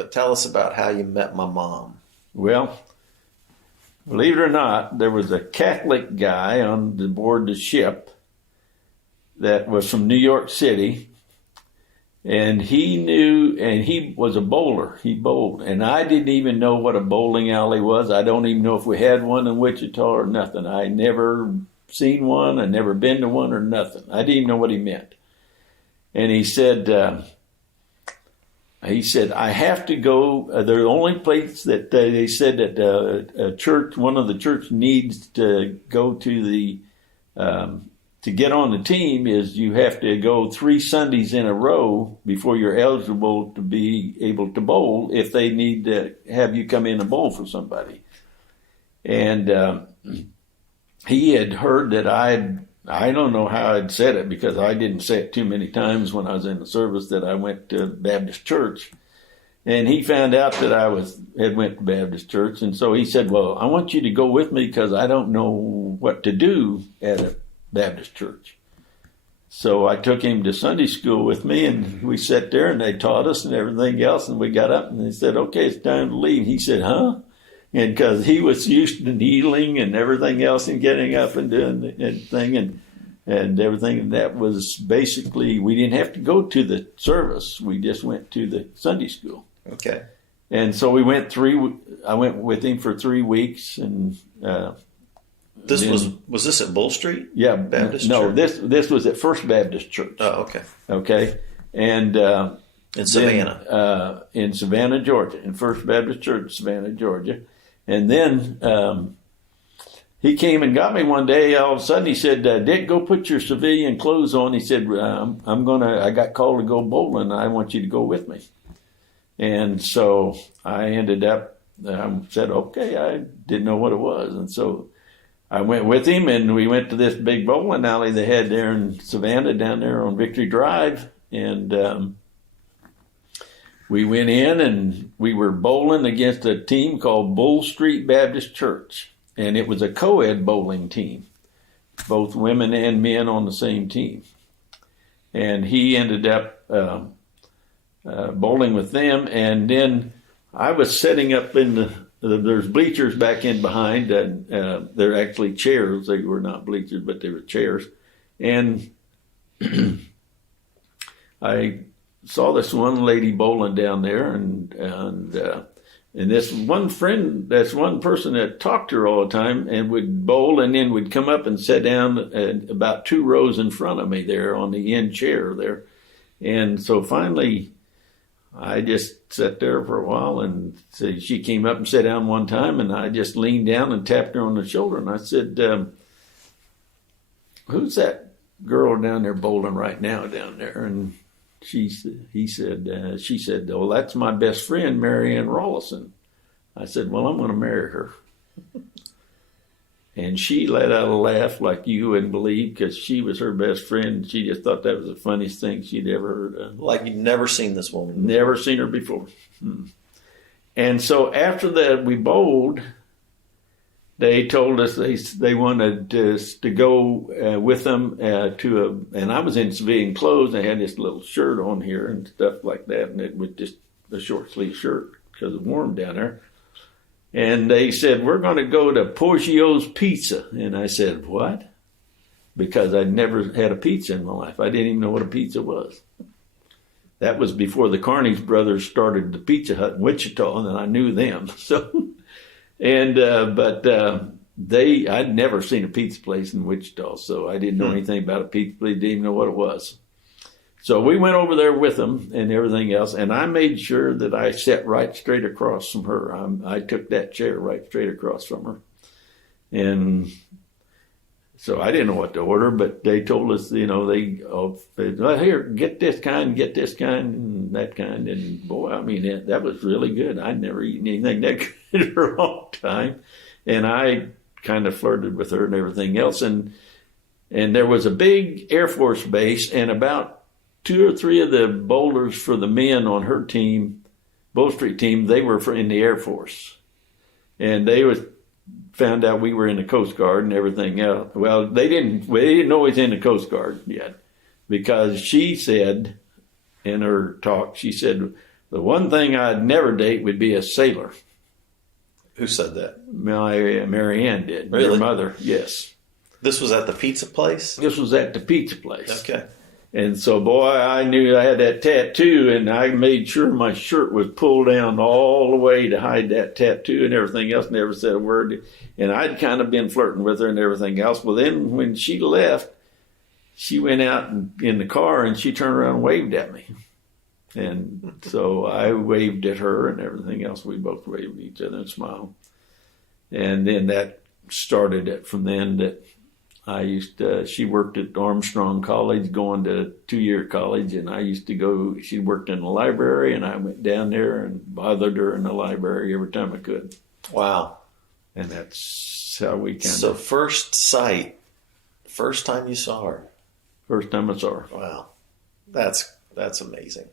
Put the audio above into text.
but tell us about how you met my mom. Well, believe it or not, there was a Catholic guy on the board of the ship that was from New York City, and he was a bowler. He bowled, and I didn't even know what a bowling alley was. I don't even know if we had one in Wichita or nothing. I never seen one. I never been to one or nothing. I didn't even know what he meant. And he said, I have to go. They're the only place that they said that a church, one of the church needs to go to the to get on the team is you have to go 3 Sundays in a row before you're eligible to be able to bowl if they need to have you come in and bowl for somebody. And he had heard that I don't know how I'd said it because I didn't say it too many times when I was in the service that I went to Baptist church. And he found out that I had went to Baptist church. And so he said, well, I want you to go with me because I don't know what to do at a Baptist church. So I took him to Sunday school with me, and we sat there and they taught us and everything else. And we got up and they said, okay, it's time to leave. He said, huh? And because he was used to kneeling and everything else and getting up and doing the thing and everything. And that was basically, we didn't have to go to the service. We just went to the Sunday school. Okay. And so we went I went with him for 3 weeks. And was this at Bull Street? Yeah. Baptist no, Church? this was at First Baptist Church. Oh, okay. Okay. And in Savannah. In Savannah, Georgia, in First Baptist Church, Savannah, Georgia. And then he came and got me one day. All of a sudden, he said, Dick, go put your civilian clothes on. He said, I got called to go bowling. I want you to go with me. And so I ended up, said, okay, I didn't know what it was. And so I went with him, and we went to this big bowling alley they had there in Savannah, down there on Victory Drive. And we went in, and we were bowling against a team called Bull Street Baptist Church. And it was a co-ed bowling team, both women and men on the same team. And he ended up bowling with them. And then I was setting up in there's bleachers back in behind. And they're actually chairs. They were not bleachers, but they were chairs. And I saw this one lady bowling down there, and this one person that talked to her all the time and would bowl and then would come up and sit down about 2 rows in front of me there on the end chair there. And so finally, I just sat there for a while, and so she came up and sat down one time, and I just leaned down and tapped her on the shoulder, and I said, who's that girl down there bowling right now down there? And she said, well, that's my best friend, Marianne Rollison. I said, well, I'm going to marry her. And she let out a laugh like you wouldn't believe, because she was her best friend. She just thought that was the funniest thing she'd ever heard of. Like you'd never seen this woman before. Never seen her before. And so after that, we bowled. They told us they wanted us to go with them and I was in civilian clothes. I had this little shirt on here and stuff like that, and it was just a short sleeve shirt because it's warm down there. And they said, we're going to go to Poggio's Pizza. And I said, what? Because I'd never had a pizza in my life. I didn't even know what a pizza was. That was before the Carney's brothers started the Pizza Hut in Wichita, and I knew them. So, I'd never seen a pizza place in Wichita, so I didn't know anything about a pizza place, didn't even know what it was. So we went over there with them and everything else, and I made sure that I sat right straight across from her. I took that chair right straight across from her. And so I didn't know what to order, but they told us, here, get this kind, and that kind. And boy, I mean, that was really good. I'd never eaten anything that good for a long time. And I kind of flirted with her and everything else. And there was a big Air Force base, and about 2 or 3 of the bowlers for the men on her team, Bull Street team, they were in the Air Force. And they found out we were in the Coast Guard and everything else. Well, they didn't know we was in the Coast Guard yet, because she said in her talk, she said, The one thing I'd never date would be a sailor. Who said that? Mary Ann did. Really? Your mother, yes. This was at the pizza place? This was at the pizza place. Okay. And so, boy, I knew I had that tattoo, and I made sure my shirt was pulled down all the way to hide that tattoo and everything else. Never said a word. And I'd kind of been flirting with her and everything else. Well, then when she left, she went out in the car, and she turned around and waved at me. And so I waved at her and everything else. We both waved at each other and smiled. And then that started it from then that she worked at Armstrong College, going to 2-year college, and I used to go, she worked in the library, and I went down there and bothered her in the library every time I could. Wow. And that's how we kind of... So first sight, first time you saw her. First time I saw her. Wow. That's amazing.